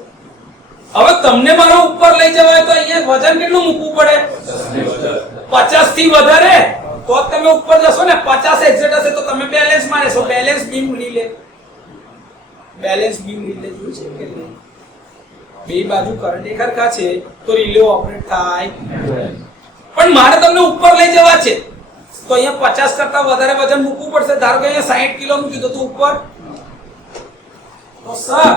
હવે તમને મારો ઉપર લઈ જવાય તો અહીંયા વજન કેટલું મૂકવું પડે? 50 થી વધારે તો જ તમે ઉપર જશો ને. 50 એક્ઝેક્ટ હશે તો તમે બેલેન્સ માં રહેશો. Balance beam relay, balance beam relay જોયું છે કે નહીં? બે બાજુ કરંટ એકરખા છે તો રિલે ઓપરેટ થાય. પણ મારે તમને ઉપર લઈ જવા છે તો અહીંયા 50 કરતા વધારે વજન મૂકવું પડશે. ધારો કે અહીંયા 60 કિલો મૂક્યું તો ઉપર, તો સર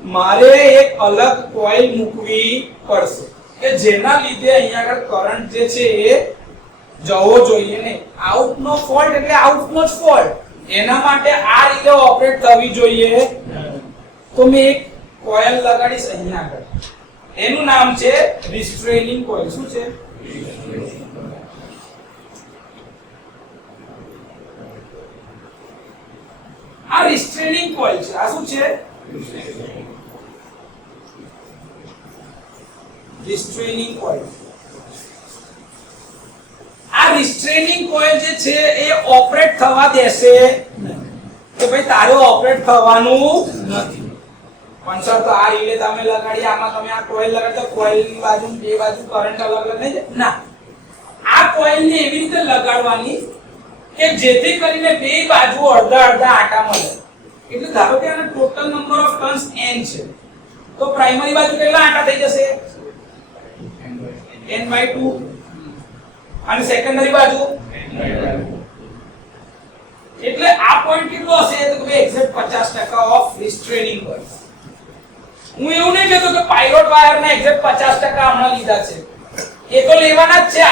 મારે એક અલગ કોઇલ મૂકવી પડશે કે જેના લીધે અહીંયા આગળ કરંટ જે છે એ જવો જોઈએ નહીં. આઉટનો ફોલ્ટ એટલે આઉટનો જ ફોલ્ટ. એના માટે આ રીતે ઓપરેટ થવી જોઈએ. તો મેં એક કોઇલ લગાડીશ અહીંયા આગળ. એનું નામ છે રિસ્ટ્રેનિંગ કોઇલ. શું છે? આ રિસ્ટ્રેનિંગ કોઇલ છે. આ શું છે? રિસ્ટ્રેનિંગ કોઇલ. આ રિસ્ટ્રેનિંગ કોઇલ જે છે એ ઓપરેટ થવા દેશે નહીં કે ભાઈ તારે ઓપરેટ થવાનું નથી. પણ સર તો આ રિલે તમે લગાડી, આમાં તમે આ કોઇલ લગાડો તો કોઇલની બાજુ બે બાજુ કરંટ અલગ અલગ નહીં જાય ના. આ કોઇલને એવી રીતે લગાડવાની કે જેથી કરીને બે બાજુ અડધા અડધા આટા મળે. એટલે ધારો કે આનો total number of turns n છે તો પ્રાઇમરી બાજુ કેટલા આટા થઈ જશે? n/2. અને સેકન્ડરી બાજુ એટલે આ પોઈન્ટ કેટલો હશે? તો કે એક્ઝેક્ટ 50% ઓફ રિસ્ટ્રેનિંગ કોઇલ. હું એવું નહીં કહેતો કે પાયલોટ વાયરના એક્ઝેક્ટ 50% હમણાં લીધા છે. એ તો લેવાના જ છે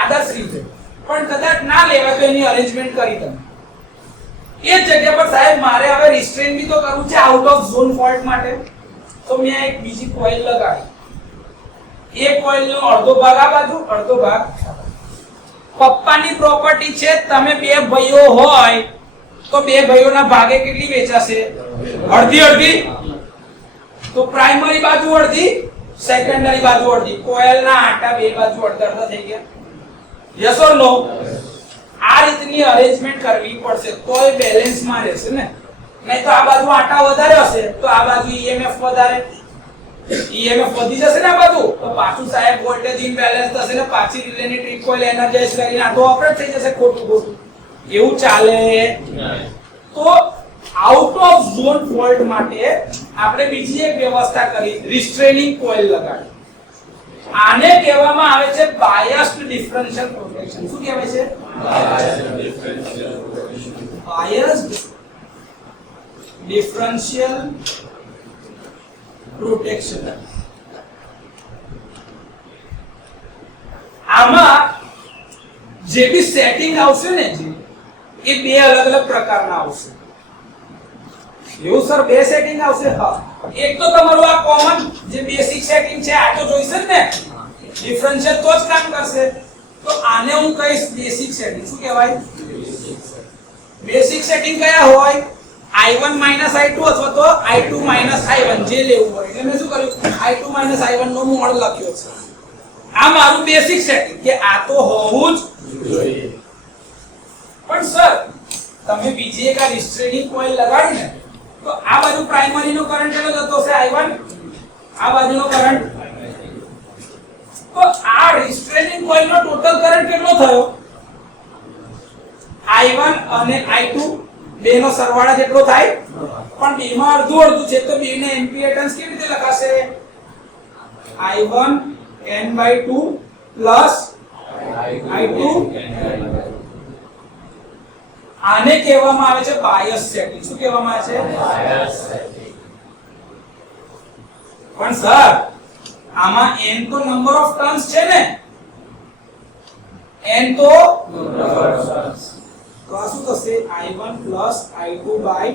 આદર્શ રીતે, પણ કદાચ ના લેવાય તો એની અરેન્જમેન્ટ કરી તમે. એ જ જગ્યા પર સાહેબ મારે હવે રિસ્ટ્રેન બી તો કરવું છે આઉટ ઓફ ઝોન ફોલ્ટ માટે. તો મેં એક બીજી કોઇલ લગાડી. એ કોઇલનો અડધો ભાગ આ બાજુ, અડધો ભાગ પપ્પાની પ્રોપર્ટી છે. તમે બે ભાઈઓ હોય તો બે ભાઈઓના ભાગે કેટલી વેચાશે? અડધી અડધી. તો પ્રાઇમરી બાજુ અડધી, સેકન્ડરી બાજુ અડધી. કોઇલના આટા બે બાજુ અડધા અડધા થઈ ગયા. યસ ઓર નો? આ રીતની અરેન્જમેન્ટ કરવી પડશે તો એ બેલેન્સમાં રહેશે ને. નહીં તો આ બાજુ આટા વધારે હશે તો આ બાજુ ઈએમએફ વધારે, ઈએમએફ વધી જશે ને આ બાજુ, તો પાછું સાહેબ વોલ્ટેજ ઇમ્બેલેન્સ થશે ને પાછી રિલેની ટ્રીપ કોઇલ એનર્જાઇઝ કરીને આ તો ઓપરેટ થઈ જશે. ખોટું ખોટું એવું ચાલે. તો આઉટ ઓફ ઝોન ફોલ્ટ માટે આપણે બીજી એક વ્યવસ્થા કરી, રિસ્ટ્રેનિંગ કોઇલ લગાડી. આને કહેવામાં આવે છે બાયસ્ડ ડિફરન્શિયલ પ્રોટેક્શન. શું કહેવાય છે? Biased differential protection. આમાં જે બી સેટિંગ આવશે ને એ બે અલગ અલગ પ્રકારના આવશે. એવું સર બે સેટિંગ આવશે? હા. એક તો તમારું આ કોમન જે બેસિક સેટિંગ છે આ તો જોઈશે જ ને, ડિફરન્શિયલ તો જ કામ કરશે. તો આને હું કહીશ બેસિક સેટિંગ. શું કહેવાય? બેસિક સેટિંગ કયા હોય? i1 i2 અથવા તો i2 i1 જે લેવું હોય. એટલે મેં શું કર્યું? i2 i1 નો મોડ લખ્યો છે. આ મારું બેસિક સેટિંગ કે આ તો હોવું જ જોઈએ. પણ સર તમે બીજી એક આ રિસ્ટ્રેનિંગ કોઇલ લગાડી ને તો આ બાજુ પ્રાઇમરી નો કરંટ કેટલો જતો હશે? i1. આ બાજુનો કરંટ, તો આ રિસ્ટ્રેનિંગ કોઇલ નો ટોટલ કરંટ કેટલો થયો? i1 અને i2 બેનો સરવાળા જેટલો થાય. પણ બેમાં અડધું અડધું છે તો બેને એમ્પીયરન્સ કેવી રીતે લખાશે? i1 n/2 plus i2. આને કહેવામાં આવે છે બાયસ સેટિંગ. શું કહેવામાં આવે છે? Bias setting. પણ સર આમાં n તો નંબર ઓફ ટર્ન્સ છે ને, n તો નંબર ઓફ ટર્ન્સ. તો આ શું થશે? i1 i2/2.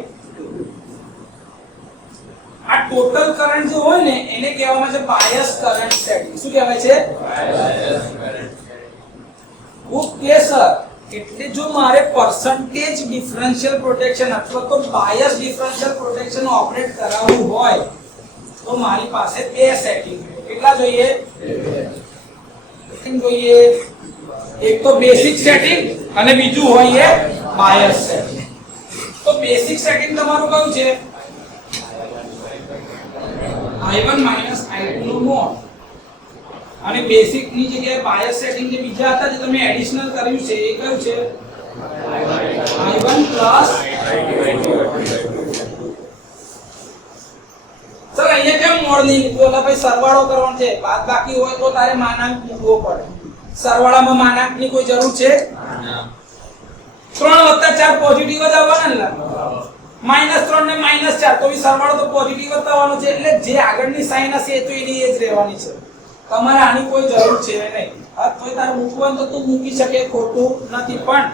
આ ટોટલ કરંટ જે હોય ને એને કહેવામાં છે બાયસ કરંટ સેટિંગ. શું કહેવાય છે? Bias current. ઓકે સર, એટલે જો મારે percentage differential protection અથવા તો bias differential protection ઓપરેટ કરાવવું હોય તો મારી પાસે બે સેટિંગ કેટલા જોઈએ જોઈએ એક તો બેસિક સેટિંગ અને બીજું હોય એ bias સેટિંગ તો બેસિક સેટિંગ તમારું કયું છે I1 I2 નો મોડ અને બેસિક ની જગ્યાએ બાયસ સેટિંગ જે બીજા હતા જે તમે એડિશનલ કર્યું છે એ કયું છે I1 ચલ અહીંયા કેમ મોડ નહીં લીધું એટલે ભાઈ સરવાળો કરવાનો છે બાદબાકી હોય તો તારે માનાંક મૂકવો પડે સરવાળામાં માનાંકની કોઈ જરૂર છે ના 3 + 4 પોઝિટિવ જ આવવાના ને -3 ને -4 તો ઈ સરવાળો તો પોઝિટિવ જ આવવાનો છે એટલે જે આગળની સાઈન હશે એ તો એની એ જ રહેવાની છે તમારે આની કોઈ જરૂર છે નહીં આ તોય તારે મૂકવાનું તો તું મૂકી શકે ખોટું નથી પણ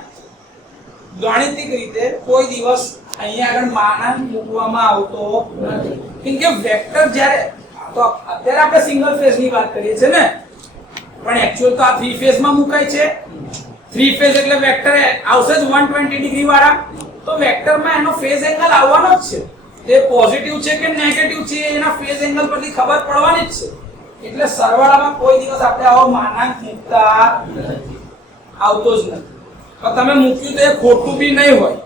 ગાણિતિક રીતે કોઈ દિવસ અહીંયા આગળ માનાંક મૂકવામાં આવતો નથી કેમ કે વેક્ટર જ્યારે તો અત્યારે આપણે સિંગલ ફેઝ ની વાત કરીએ છે ને પણ એક્ચ્યુઅલ તો આ થ્રી ફેઝ માં મુકાય છે થ્રી ફેઝ એટલે વેક્ટર આવશે જ 120 ડિગ્રી વાળા તો વેક્ટર માં એનો ફેઝ એંગલ આવવાનો જ છે તે પોઝિટિવ છે કે નેગેટિવ છે એના ફેઝ એંગલ પરથી ખબર પડવાની જ છે એટલે સરવાળામાં કોઈ દિવસ આપણે આવો માનાંક મૂકતા આવતો જ નથી તો તમે મૂક્યું તો એ ખોટું બી નહીં હોય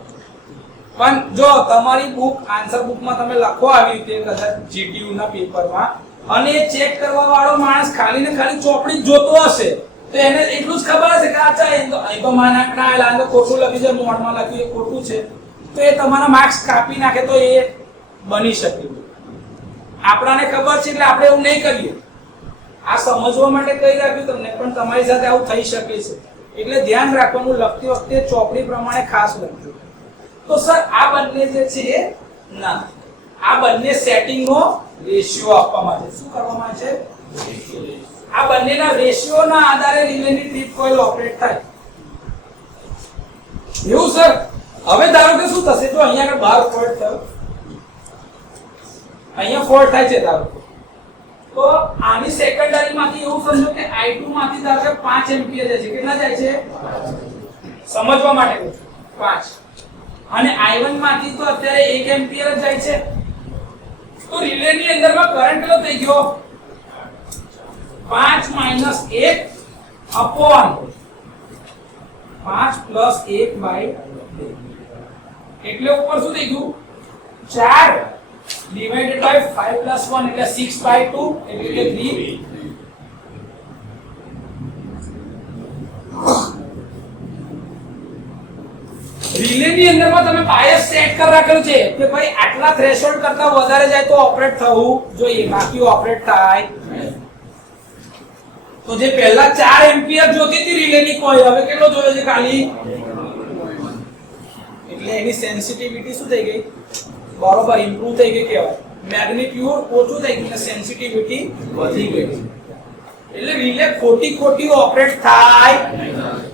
પણ જો તમારી બુક આન્સર બુકમાં તમે લખો આવી રીતે કદાચ જીટીયુ ના પેપરમાં અને એ ચેક કરવા વાળો માણસ ખાલી ને ખાલી ચોપડી જ જોતો હશે તો એને એટલું જ ખબર હશે કે અચ્છા એ તો માનાંક ના આયેલા આ તો ખોટું લખી છે મોડમાં લખ્યું એ ખોટું છે તો એ તમારા માર્ક્સ કાપી નાખે તો એ બની શકે આપણાને ખબર છે એટલે આપણે એવું નહીં કરીએ આ સમજવા માટે કહી રાખ્યું તમને પણ તમારી સાથે આવું થઈ શકે છે એટલે ધ્યાન રાખવાનું લખતી વખતે ચોપડી પ્રમાણે ખાસ લખજો તો સર આ બંને જે છે ના આ બંને સેટિંગનો રેશિયો આપવામાં છે શું કરવામાં છે આ બંનેના રેશિયોના આધારે રિલેની ટ્રીપ કોઇલ ઓપરેટ થાય એવું સર હવે ધારો કે શું થશે તો અહીંયા આગળ 12 ફોલ્ટ થયો અહીંયા ફોલ્ટ થાય છે ધારો તો આની સેકન્ડરી માંથી એવું સમજો કે I2 માંથી ધારો કે 5 એમ્પિયર જાય છે કેટલા જાય છે સમજવા માટે 5 અને I1 માંથી તો અત્યારે 1 એમ્પિયર જ જાય છે તો રિલે ની અંદરમાં કરંટ કેટલો થઈ ગયો 5 - 1 upon 5 + 1/2 એટલે ઉપર શું થઈ ગયું 4 divided by 5 + 1 એટલે 6/2 એટલે 3 રિલે ની અંદરમાં તમે બાયસ સેટ કરી રાખેલું છે કે ભાઈ આટલા થ્રેશોલ્ડ કરતા વધારે જાય તો ઓપરેટ થવું જોઈએ બાકી ઓપરેટ થાય તો જે પહેલા 4 એમ્પિયર જોતી હતી રિલે ની કોઇલ હવે કેટલો જોયો છે ખાલી એટલે એની સેન્સિટિવિટી શું થઈ ગઈ બરોબર ઇમ્પ્રૂવ થઈ ગઈ કહેવાય મેગ્નીટ્યુડ ઓછું થઈ ગયું સેન્સિટિવિટી વધી ગઈ એટલે રિલે ખોટી ઓપરેટ થાય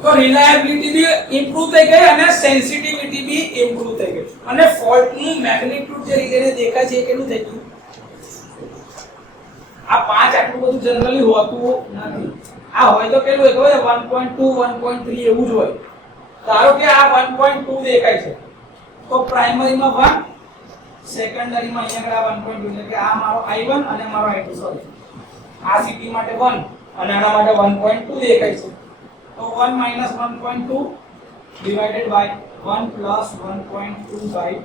તો રિલાયબિલિટી બી ઇમ્પ્રૂવ થઈ ગઈ અને સેન્સિટિવિટી બી ઇમ્પ્રૂવ થઈ ગઈ અને ફોલ્ટ નું મેગ્નીટ્યુડ જે રિલેને દેખાય છે એ કેટલું થઈ ગયું આ 5 આટલું બધું જનરલી હોતું નથી આ હોય તો કેટલું હોય ખબર 1.2 1.3 એવું જ હોય ધારો કે આ 1.2 દેખાય છે તો પ્રાઇમરીમાં 1 સેકન્ડરીમાં અહીંયા આગળ 1.2 એટલે કે આ મારો I1 અને મારો I2 સોરી આ સિટી માટે 1 અને આના માટે 1.2 દેખાય છે તો 1 - 1.2 divided by 1 plus 1.2/2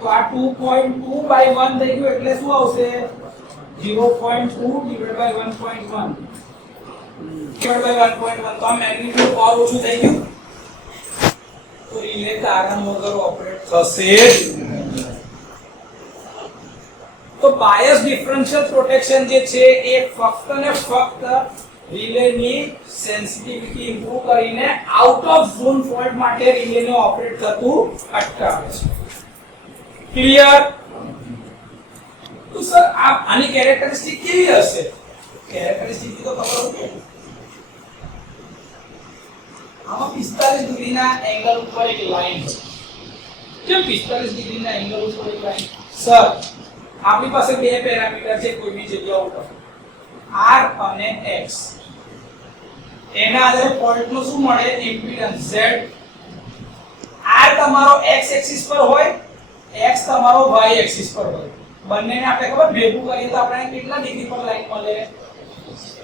તો આ 2.2/1 થઈ ગયું એટલે શું આવશે 0.2 divided by 1.1 divided by 1.1 તો આ મેગ્નીટ્યુડ ઓર ઓછું થઈ ગયું તો રિલે કારણ વગર ઓપરેટ થશે તો બાયસ ડિફરન્શિયલ પ્રોટેક્શન જે છે એ ફક્ત ને ફક્ત રિલેની સેન્સિટિવિટી ઇમ્પ્રૂવ કરીને આઉટ ઓફ ઝોન ફોલ્ટ માટે રિલેને ઓપરેટ થતું અટકાવે છે ક્લિયર તો સર આની કેરેક્ટરિસ્ટિક કેવી હશે કેરેક્ટરિસ્ટિક તો ખબર છે આમાં 45 ડિગ્રીના એંગલ ઉપર એક લાઈન છે કેમ 45 ડિગ્રીના એંગલ ઉપર એક લાઈન સર આપણી પાસે બે પેરામીટર છે કોઈ બી જગ્યા ઉપર r અને x એના આધારે ફોલ્ટ નું શું મળે ઇમ્પિડન્સ Z R તમારો x એક્સિસ પર હોય x તમારો y એક્સિસ પર હોય બંનેને આપણે ખબર ભેગું કરીએ તો આપણે કેટલા ડિગ્રી પર લાઈન મળે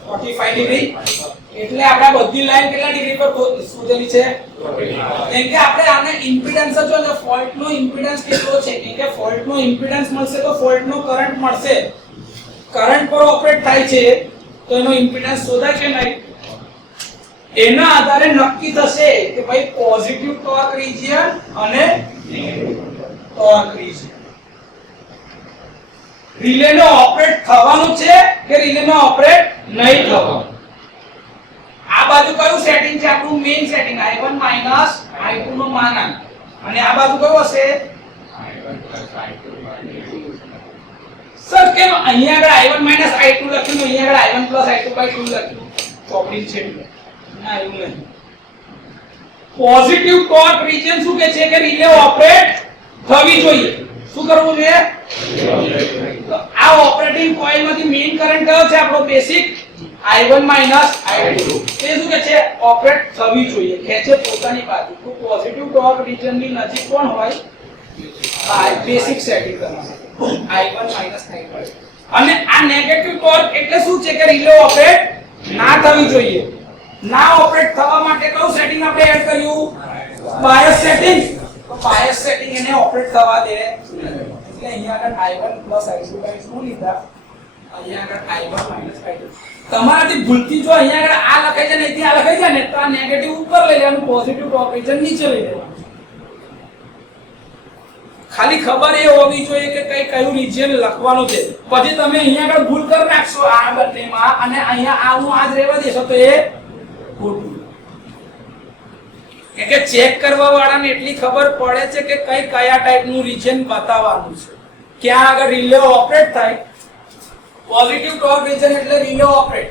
45 ડિગ્રી એટલે આપણે બધી લાઈન કેટલા ડિગ્રી પર શોધેલી છે કેમ કે આપણે આને ઇમ્પિડન્સ જો ને ફોલ્ટ નો ઇમ્પિડન્સ કેટલો છે કેમ કે ફોલ્ટ નો ઇમ્પિડન્સ મળશે તો ફોલ્ટ નો કરંટ મળશે કરંટ પર ઓપરેટ થાય છે તો એનો ઇમ્પિડન્સ શોધાય કે નહીં એના આધારે નક્કી થશે કે ભાઈ પોઝિટિવ ટોર્ક રિજિયન અને નેગેટિવ ટોર્ક રિજિયન રિલે નો ઓપરેટ થવાનું છે કે રિલે નો ઓપરેટ નહીં થવાનું આ બાજુ કયું સેટિંગ છે આપણું મેઈન સેટિંગ I1 I2 નો માનાંક અને આ બાજુ કયો હશે સર કેમ અહીંયા આગળ I1 I2 લખ્યું અહીંયા આગળ I1 I2/2 લખ્યું ચોપડી છે ના એવું નહીં પોઝિટિવ ટોર્ક રિજિયન શું કહે છે કે રિલે ઓપરેટ થવી જોઈએ શું કરવું જોઈએ તો આ ઓપરેટિંગ કોઇલ માંથી મેઈન કરંટ કયો છે આપણો બેસિક I1 I2 તે શું કહે છે ઓપરેટ થવી જોઈએ ખેંચે પોતાની બાજુ તો પોઝિટિવ ટોર્ક રિજિયન ની નજીક કોણ હોય બેસિક સેટિંગ કરવાનું I1 I2 અને આ નેગેટિવ ટોર્ક એટલે શું છે કે રિલે ઓપરેટ ના થવી જોઈએ ના ઓપરેટ થવા માટે કયું સેટિંગ આપણે એડ કર્યું બાયસ સેટિંગ તો બાયસ સેટિંગ એને ઓપરેટ થવા દે એટલે અહીંયા આગળ I1 I2/2 લીધા અહીંયા આગળ I1 I2 તમારાથી ભૂલથી જો અહીંયા આગળ આ લખાઈ જાય ને ત્યાં લખાઈ જાય ને તો આ નેગેટિવ ઉપર લઈ લેવાનું પોઝિટિવ ટોર્ક રિજિયન નીચે લઈ લેવાનું ખાલી ખબર એ હોવી જોઈએ કે કયું રિજિયન લખવાનું છે પછી તમે અહીંયા આગળ ભૂલ કરી નાખશો આ બંનેમાં અને અહીંયા આવું આજ રહેવા દેશો તો એ ખોટું કે ચેક કરવા વાળાને એટલી ખબર પડે છે કે કયા ટાઈપનું રિજિયન બતાવવાનું છે ક્યાં આગળ રિલે ઓપરેટ થાય પોઝિટિવ ટોર્ક રિજિયન એટલે રિલે ઓપરેટ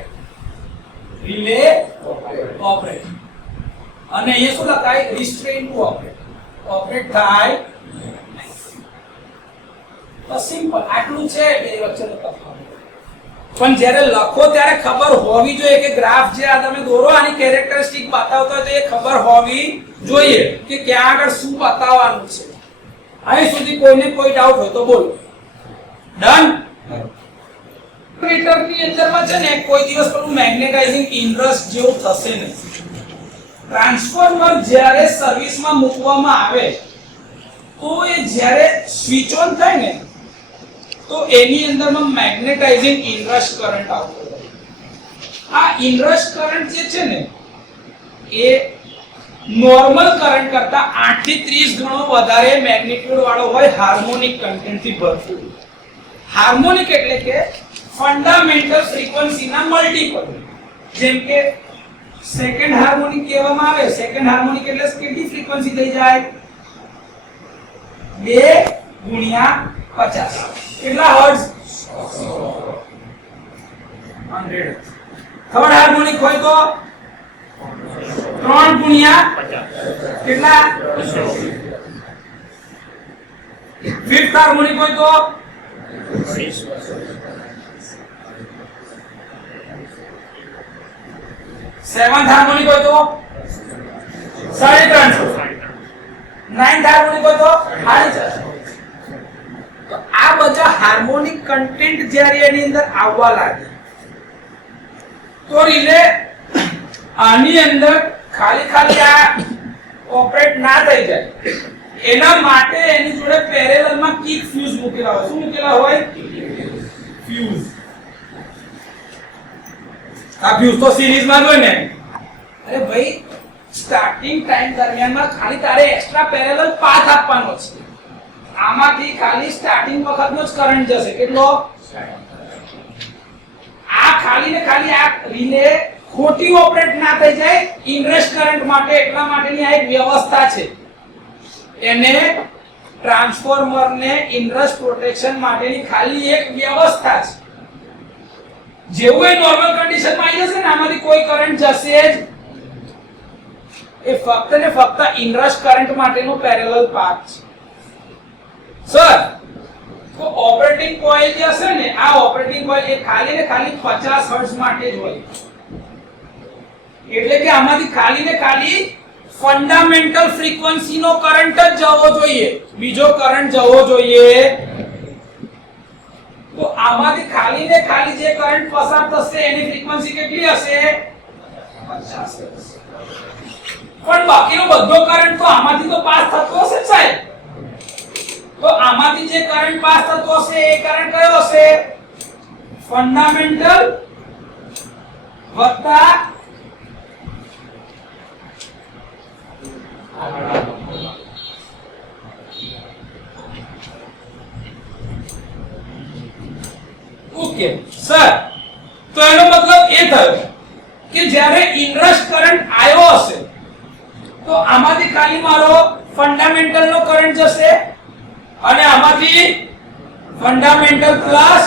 અને અહીંયા શું લખાય રિસ્ટ્રેઇન ટુ ઓપરેટ થાય તો સિમ્પલ આટલું છે બે વચ્ચેનો તફાવત પણ જ્યારે લખો ત્યારે ખબર હોવી જોઈએ કે ગ્રાફ જે આ તમે દોરો આની કેરેક્ટરિસ્ટિક બતાવતો હોય તો એ ખબર હોવી જોઈએ કે ક્યાં આગળ શું બતાવવાનું છે અહીં સુધી કોઈને કોઈ ડાઉટ હોય તો બોલો ડન ની અંદરમાં છે ને કોઈ દિવસ પેલું મેગ્નેટાઇઝિંગ ઇન્ટરેસ્ટ જેવું થશે નહીં ટ્રાન્સફોર્મર જ્યારે સર્વિસમાં મૂકવામાં આવે તો એ જ્યારે સ્વિચ ઓન થાય ને તો એની અંદરમાં મેગ્નેટાઇઝિંગ ઇનરશ કરંટ આવતો હોય આ ઇનરશ કરંટ જે છે ને એ નોર્મલ કરંટ કરતા 8 થી 30 ગણો વધારે મેગ્નિટ્યુડ વાળો હોય હાર્મોનિક કન્ટેન્ટ થી ભરપૂર હાર્મોનિક એટલે કે ફંડામેન્ટલ ફ્રીક્વન્સીના મલ્ટીપલ જેમ કે સેકન્ડ હાર્મોનિક કહેવામાં આવે સેકન્ડ હાર્મોનિક એટલે કેટલી ફ્રીક્વન્સી થઈ જાય 2 ગુણ્યા 50 કેટલા હર્ટ્ઝ 100 થર્ડ હાર્મોનિક હોય તો 3 ગુણ્યા 50 કેટલા 5th હાર્મોનિક હોય તો 7th હાર્મોનિક હોય તો 350 9th હાર્મોનિક હોય તો 450 તો આ બધા હાર્મોનિક કન્ટેન્ટ જ્યારે એની અંદર આવવા લાગે તો રિલે આની અંદર ખાલી આ ઓપરેટ ના થઈ જાય એના માટે એની જોડે પેરેલલમાં કિક ફ્યુઝ મૂકેલા હોય શું મૂકેલા હોય ફ્યુઝ આ ફ્યુઝ તો સિરીઝમાં હોય ને અરે ભાઈ સ્ટાર્ટિંગ ટાઈમ દરમિયાનમાં ખાલી તારે એક્સ્ટ્રા પેરેલલ પાથ આપવાનો છે આમાંથી ખાલી સ્ટાર્ટિંગ વખતનો જ કરંટ જશે કેટલો આ ખાલી ને ખાલી આ રિલે ખોટી ઓપરેટ ના થઈ જાય ઇનરશ કરંટ માટે એટલા માટેની આ એક વ્યવસ્થા છે એને ટ્રાન્સફોર્મર ને ઇનરશ પ્રોટેક્શન માટેની ખાલી એક વ્યવસ્થા છે જેવું એ નોર્મલ કન્ડિશનમાં આવી જશે ને આમાંથી કોઈ કરંટ જશે જ એ ફક્ત ને ફક્ત ઇનરશ કરંટ માટેનો પેરેલલ પાથ છે સર તો ઓપરેટિંગ કોઇલ જે હશે ને આ ઓપરેટિંગ કોઇલ એ ખાલી ને ખાલી 50 હર્ટ્ઝ માટે જ હોય એટલે કે આમાંથી ખાલી ને ખાલી ફંડામેન્ટલ ફ્રીક્વન્સી નો કરંટ જ જવો જોઈએ, બીજો કરંટ જવો જોઈએ. તો આમાંથી ખાલી ને ખાલી જે કરંટ પસાર થશે એની ફ્રીક્વન્સી કેટલી હશે? 50. પણ બાકીનો બધો કરંટ તો આમાંથી તો પાસ થતો હશે સાહેબ. તો આમાંથી જે કરંટ પાસ થતો હશે એ કરંટ કયો હશે? ફંડામેન્ટલ વત્તા ઓકે સર. તો એનો મતલબ એ થયો કે જ્યારે ઇનરશ કરંટ આવ્યો હશે તો આમાંથી ખાલી મારો ફંડામેન્ટલ નો કરંટ જશે અને આમાંથી ફંડામેન્ટલ પ્લસ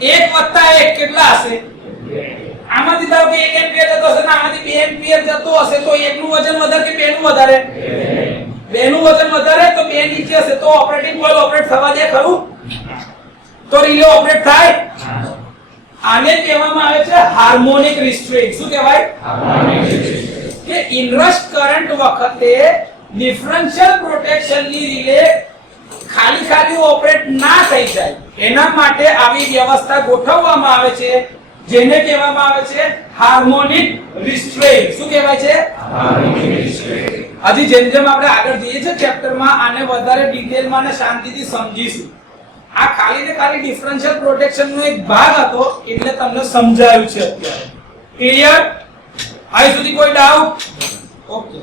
1 વત્તા 1 કેટલા હશે? આમાંથી ધારો કે 1 એમ્પિયર જતો હશે ને આમાંથી 2 એમ્પિયર જતો હશે તો 1 નું વજન વધારે કે 2 નું વધારે? 2 નું વજન વધારે તો 2 નીચે હશે તો ઓપરેટિંગ કોઇલ ઓપરેટ થવા દે ખરું? તો રિલે ઓપરેટ થાય? આને કહેવામાં આવે છે હાર્મોનિક રિસ્ટ્રેન્ટ. શું કહેવાય? હાર્મોનિક રિસ્ટ્રેન્ટ. કે ઇનરશ કરંટ વખતે ડિફરન્શિયલ પ્રોટેક્શન ની રિલે ખાલી ઓપરેટ ના થઈ જાય એના માટે આવી વ્યવસ્થા ગોઠવવામાં આવે છે જેને કહેવામાં આવે છે હાર્મોનિક રિસ્ટ્રેન્ટ. શું કહેવાય છે? હાર્મોનિક રિસ્ટ્રેન્ટ. હજી જેમ આપણે આગળ જઈએ છીએ ચેપ્ટરમાં આને વધારે ડિટેલમાં અને શાંતિથી સમજીશું. આ ખાલી ને ખાલી ડિફરન્શિયલ પ્રોટેક્શન નો એક ભાગ હતો એટલે તમને સમજાયું છે અત્યારે. ક્લિયર? આઈ સુધી કોઈ ડાઉટ? ઓકે.